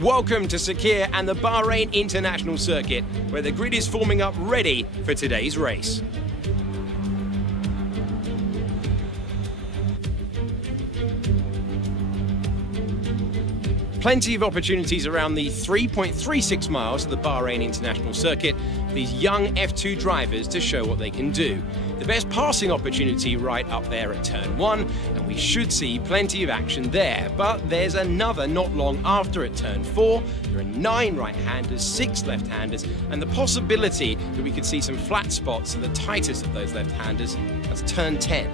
Welcome to Sakir and the Bahrain International Circuit, where the grid is forming up ready for today's race. Plenty of opportunities around the 3.36 miles of the Bahrain International Circuit for these young F2 drivers to show what they can do. The best passing opportunity right up there at turn 1, and we should see plenty of action there. But there's another not long after at turn 4. There are 9 right-handers, 6 left-handers, and the possibility that we could see some flat spots at the tightest of those left-handers, that's turn 10.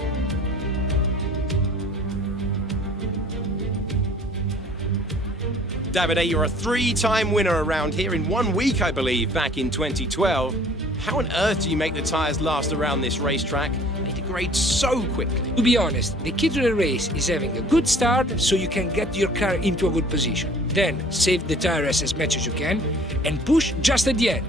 Davide, you're a 3-time winner around here in 1 week, I believe, back in 2012. How on earth do you make the tyres last around this racetrack? They degrade so quickly. To be honest, the key to the race is having a good start so you can get your car into a good position. Then save the tyres as much as you can and push just at the end.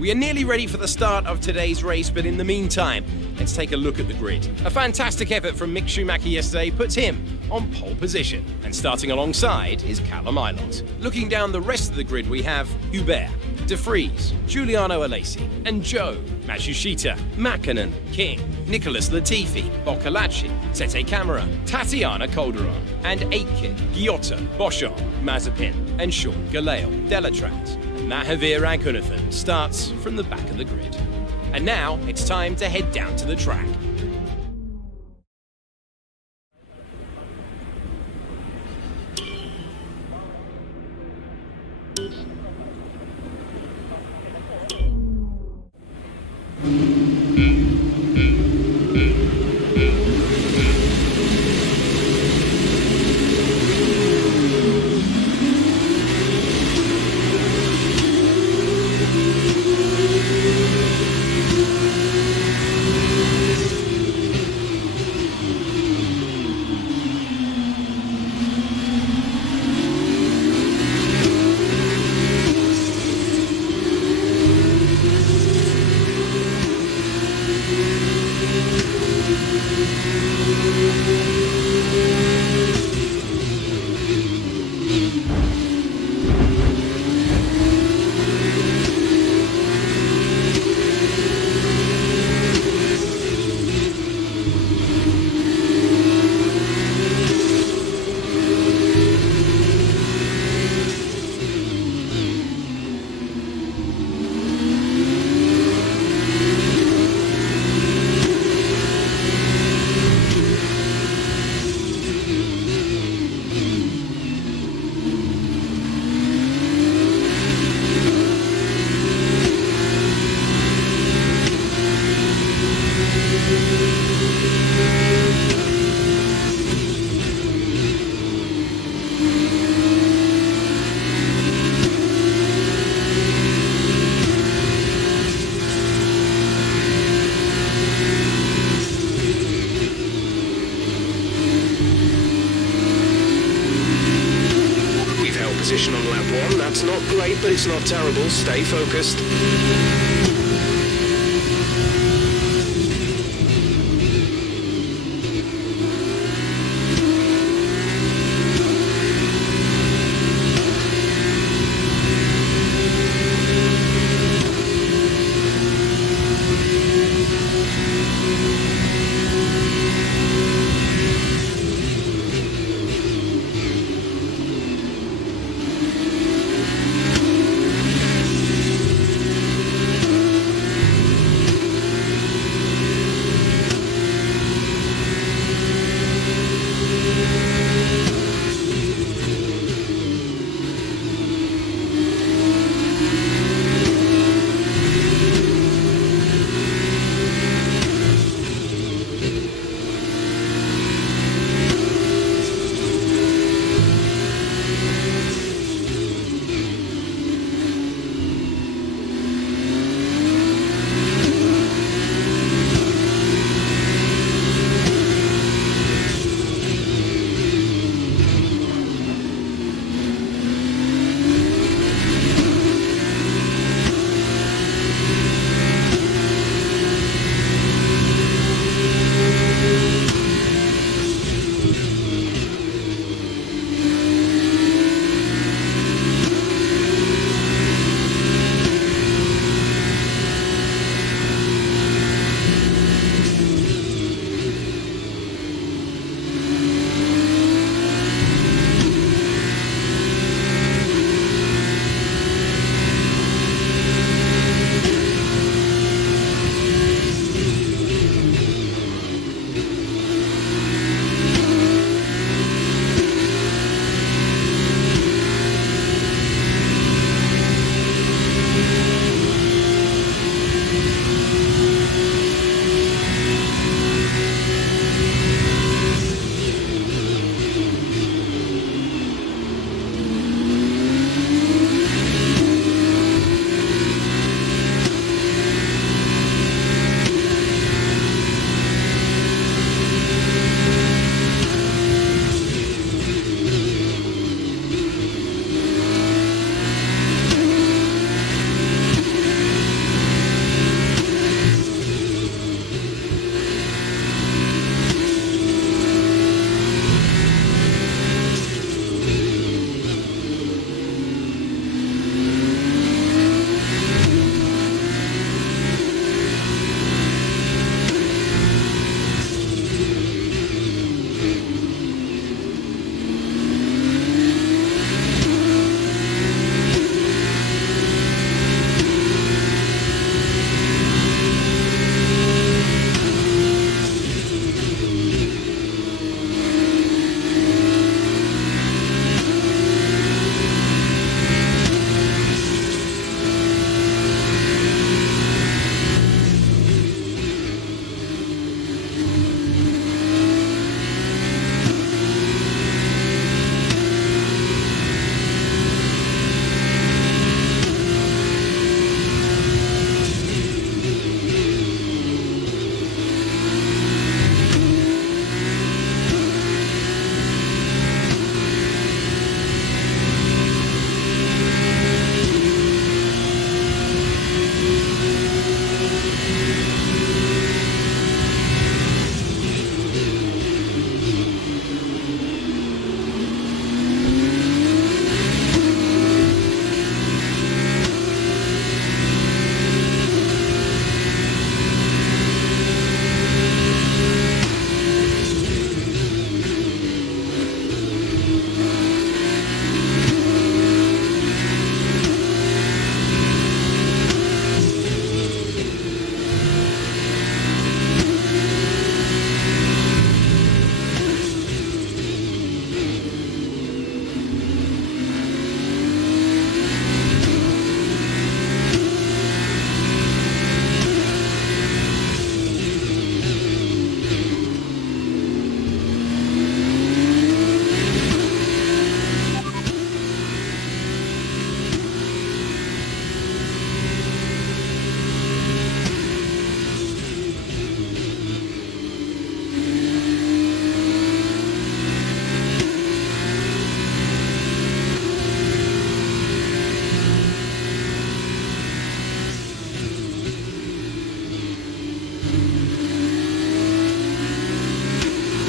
We are nearly ready for the start of today's race, but in the meantime, let's take a look at the grid. A fantastic effort from Mick Schumacher yesterday puts him on pole position, and starting alongside is Callum Ilott. Looking down the rest of the grid, we have Hubert, De Vries, Giuliano Alesi, and Joe, Matsushita, Mäkinen, King, Nicholas Latifi, Boccolacci, Sete Camara, Tatiana Calderon, and Aitken, Giotta, Boschon, Mazepin, and Sean Galeo, Delatraz. Mahavir Raghunathan starts from the back of the grid. And now it's time to head down to the track. Position on lap 1, that's not great, but it's not terrible. Stay focused.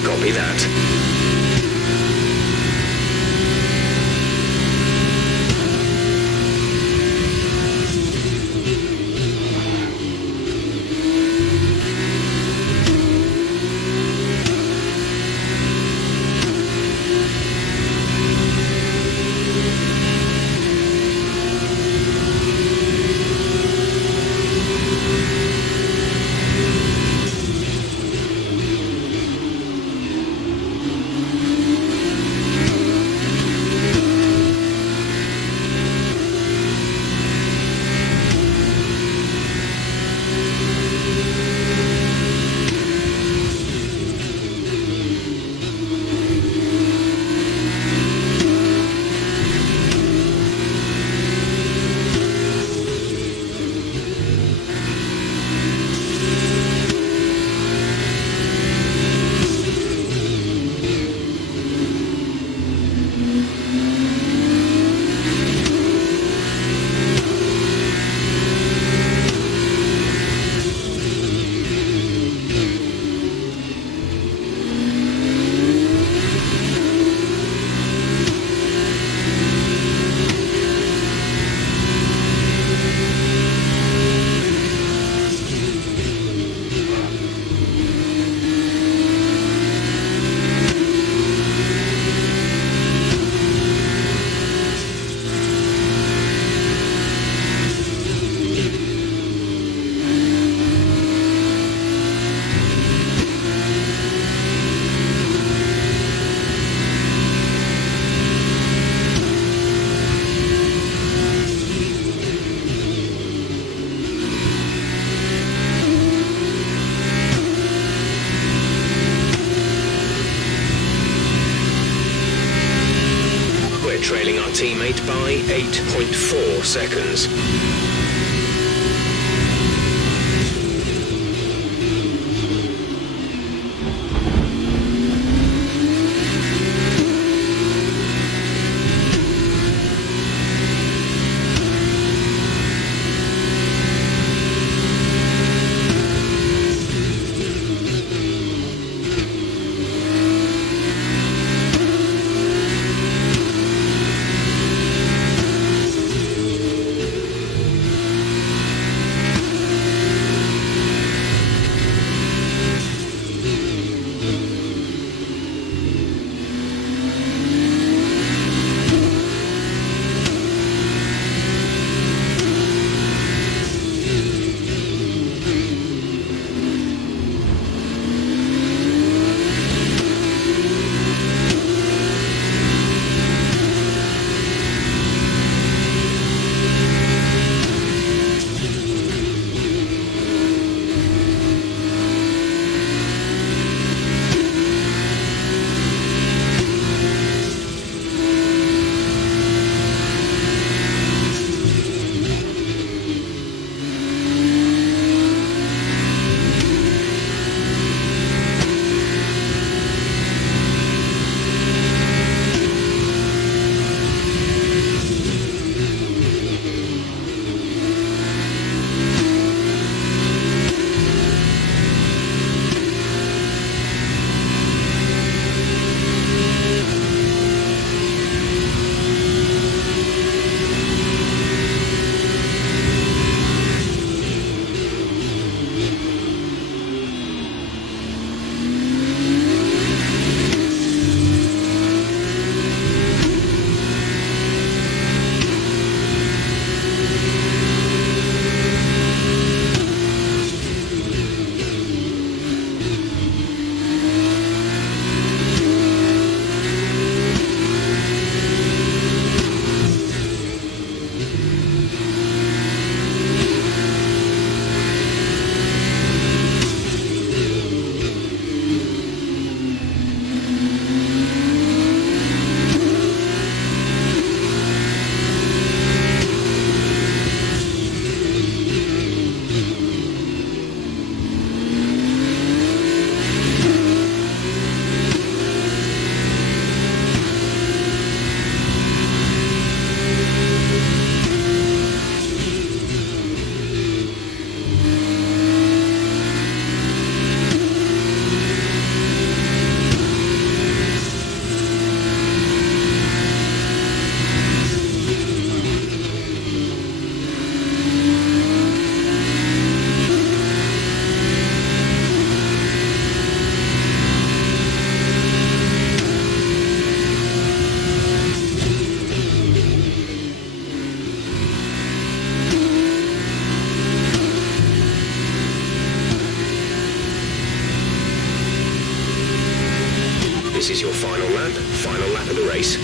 Copy that. Trailing our teammate by 8.4 seconds. This is your final lap of the race.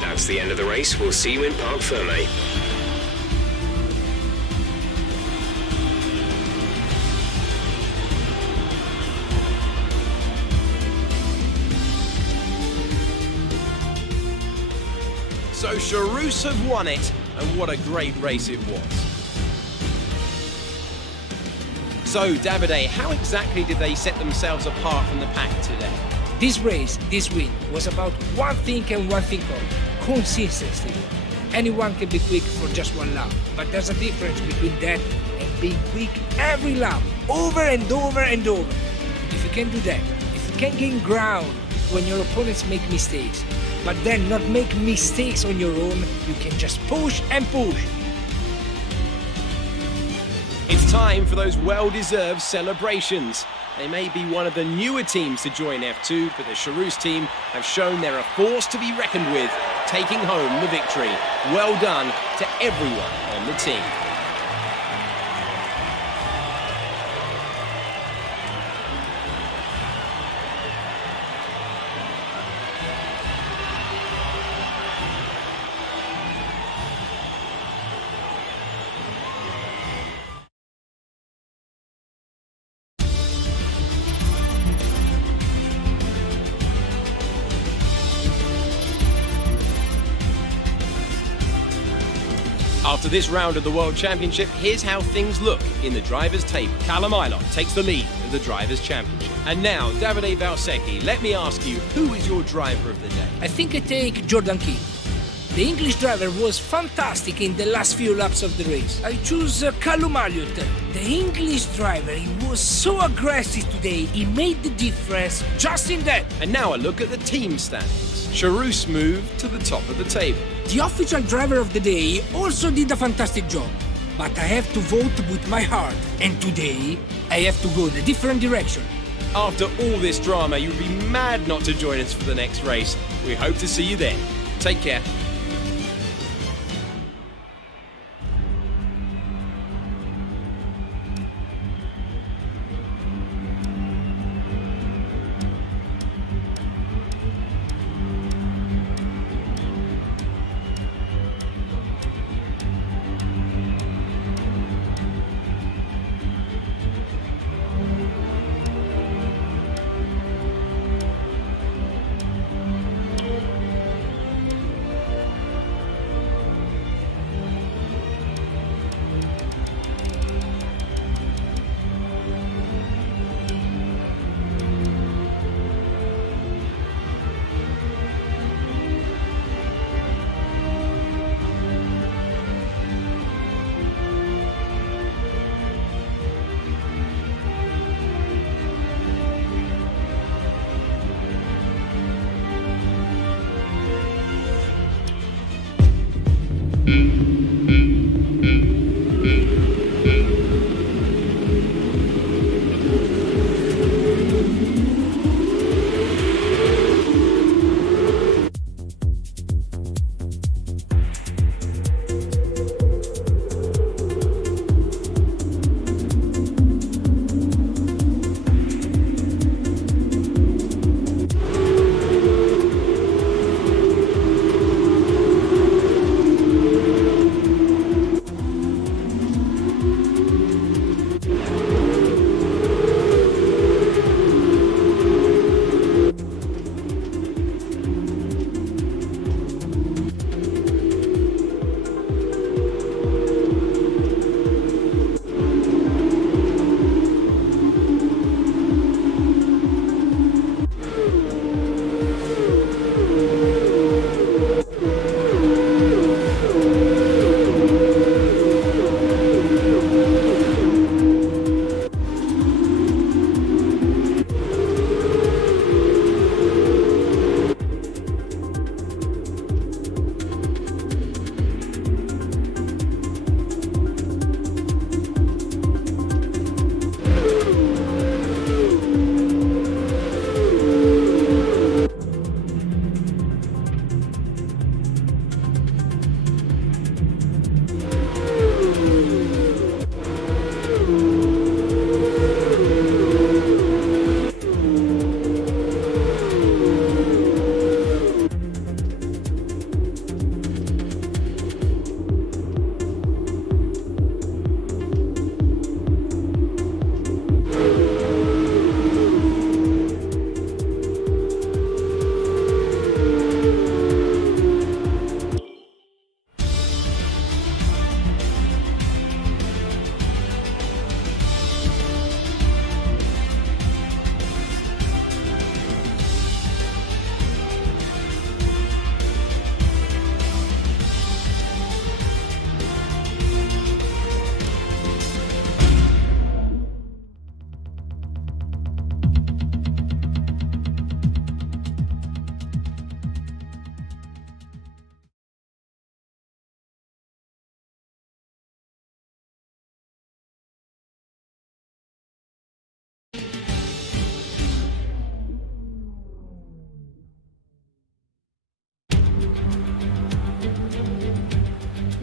That's the end of the race. We'll see you in Parc Fermé. So Charus have won it, and what a great race it was. So Davide, how exactly did they set themselves apart from the pack today? This race, this win, was about one thing and one thing only: consistency. Anyone can be quick for just one lap, but there's a difference between that and being quick every lap, over and over and over. If you can do that, if you can gain ground when your opponents make mistakes, but then not make mistakes on your own, you can just push and push. It's time for those well-deserved celebrations. They may be one of the newer teams to join F2, but the Charus team have shown they're a force to be reckoned with, taking home the victory. Well done to everyone on the team. After this round of the World Championship, here's how things look in the drivers' table. Callum Ilott takes the lead of the Drivers' Championship. And now, Davide Valsecchi, let me ask you, who is your driver of the day? I think I take Jordan King. The English driver was fantastic in the last few laps of the race. I choose Callum Ilott. The English driver, he was so aggressive today, he made the difference just in that. And now a look at the team standings. Charus moved to the top of the table. The official driver of the day also did a fantastic job, but I have to vote with my heart, and today I have to go in a different direction. After all this drama, you'd be mad not to join us for the next race. We hope to see you then. Take care.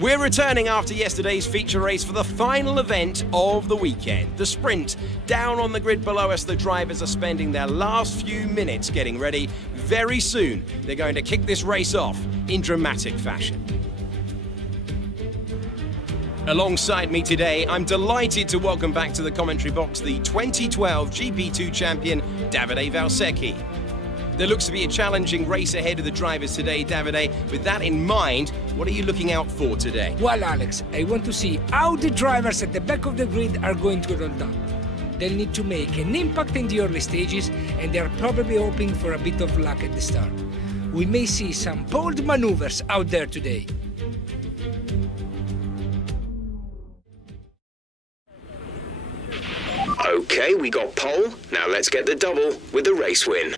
We're returning after yesterday's feature race for the final event of the weekend, the sprint. Down on the grid below us, the drivers are spending their last few minutes getting ready. Very soon, they're going to kick this race off in dramatic fashion. Alongside me today, I'm delighted to welcome back to the commentary box the 2012 GP2 champion, Davide Valsecchi. There looks to be a challenging race ahead of the drivers today, Davide. With that in mind, what are you looking out for today? Well, Alex, I want to see how the drivers at the back of the grid are going to roll down. They'll need to make an impact in the early stages, and they're probably hoping for a bit of luck at the start. We may see some bold maneuvers out there today. Okay, we got pole. Now let's get the double with the race win.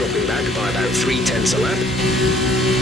dropping back by about 0.3 a lap.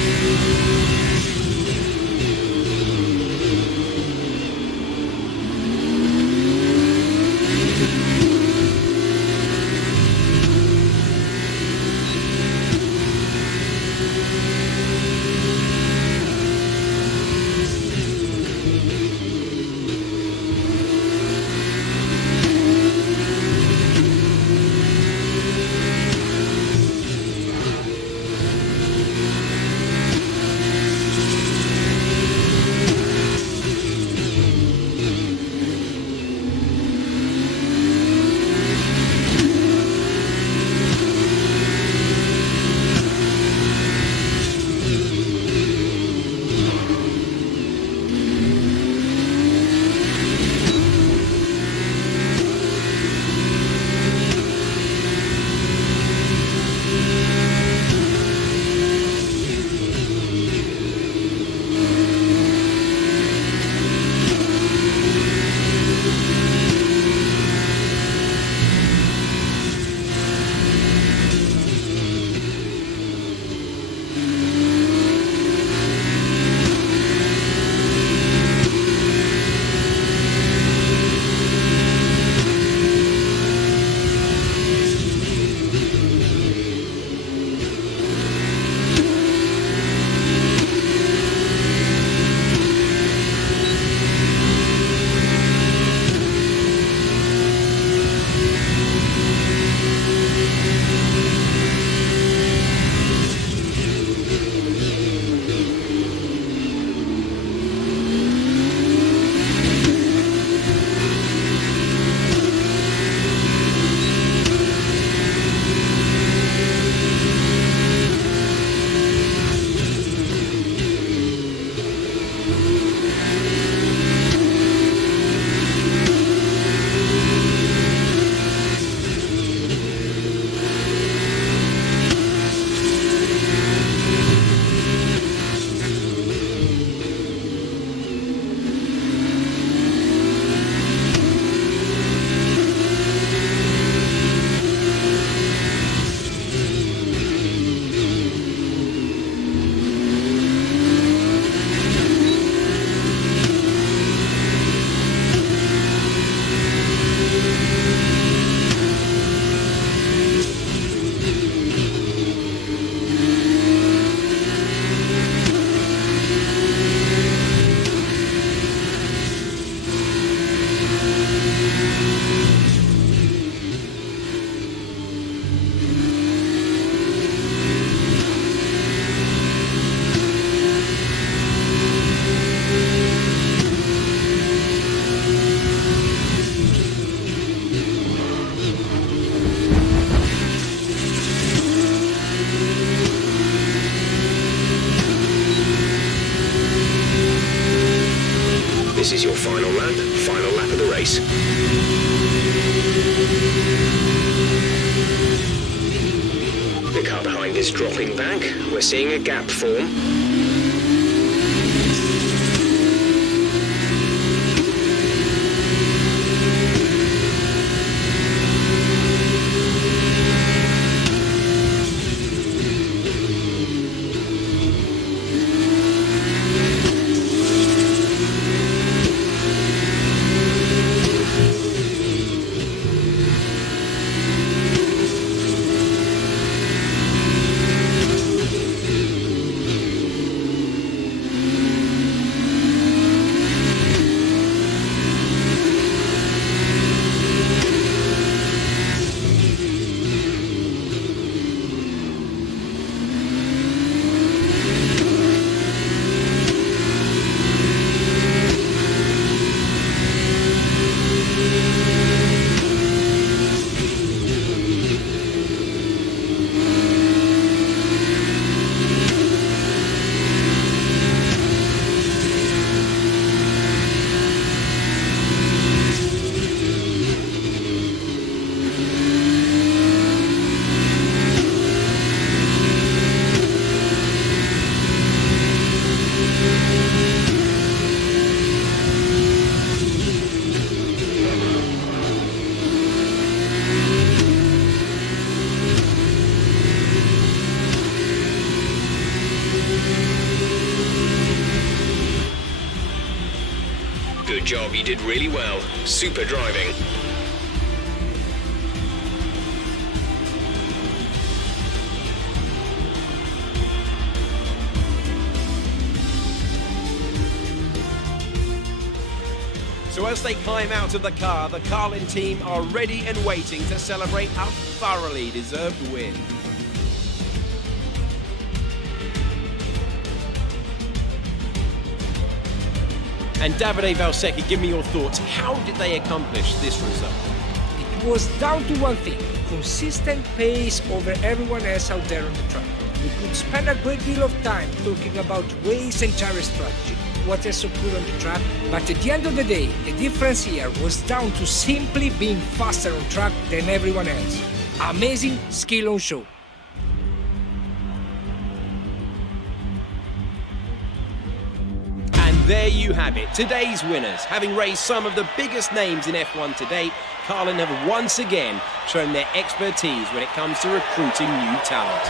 This is your final lap of the race. The car behind is dropping back. We're seeing a gap form. Good job, you did really well. Super driving. So as they climb out of the car, the Carlin team are ready and waiting to celebrate a thoroughly deserved win. And Davide Valsecchi, give me your thoughts. How did they accomplish this result? It was down to one thing: consistent pace over everyone else out there on the track. We could spend a great deal of time talking about race and tire strategy, what else to put on the track, but at the end of the day, the difference here was down to simply being faster on track than everyone else. Amazing skill on show. There you have it, today's winners. Having raced some of the biggest names in F1 to date, Carlin have once again shown their expertise when it comes to recruiting new talent.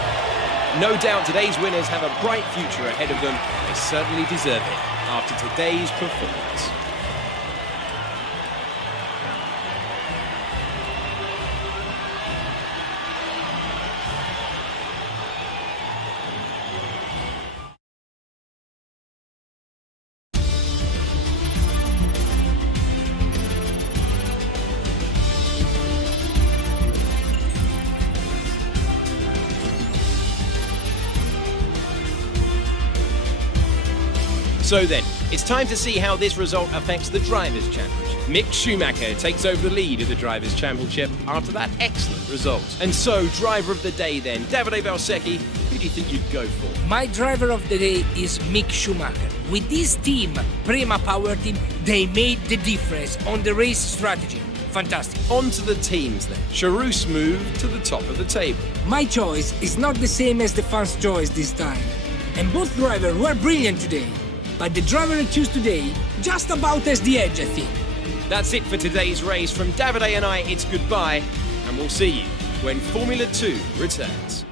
No doubt today's winners have a bright future ahead of them. They certainly deserve it after today's performance. So then, it's time to see how this result affects the Drivers' Championship. Mick Schumacher takes over the lead of the Drivers' Championship after that excellent result. And so, driver of the day then, Davide Valsecchi, who do you think you'd go for? My driver of the day is Mick Schumacher. With this team, Prema Power Team, they made the difference on the race strategy. Fantastic. On to the teams then. Charus moved to the top of the table. My choice is not the same as the fans' choice this time. And both drivers were brilliant today. But the driver I choose today just about has the edge, I think. That's it for today's race. From Davide and I, it's goodbye, and we'll see you when Formula 2 returns.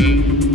Bahrain.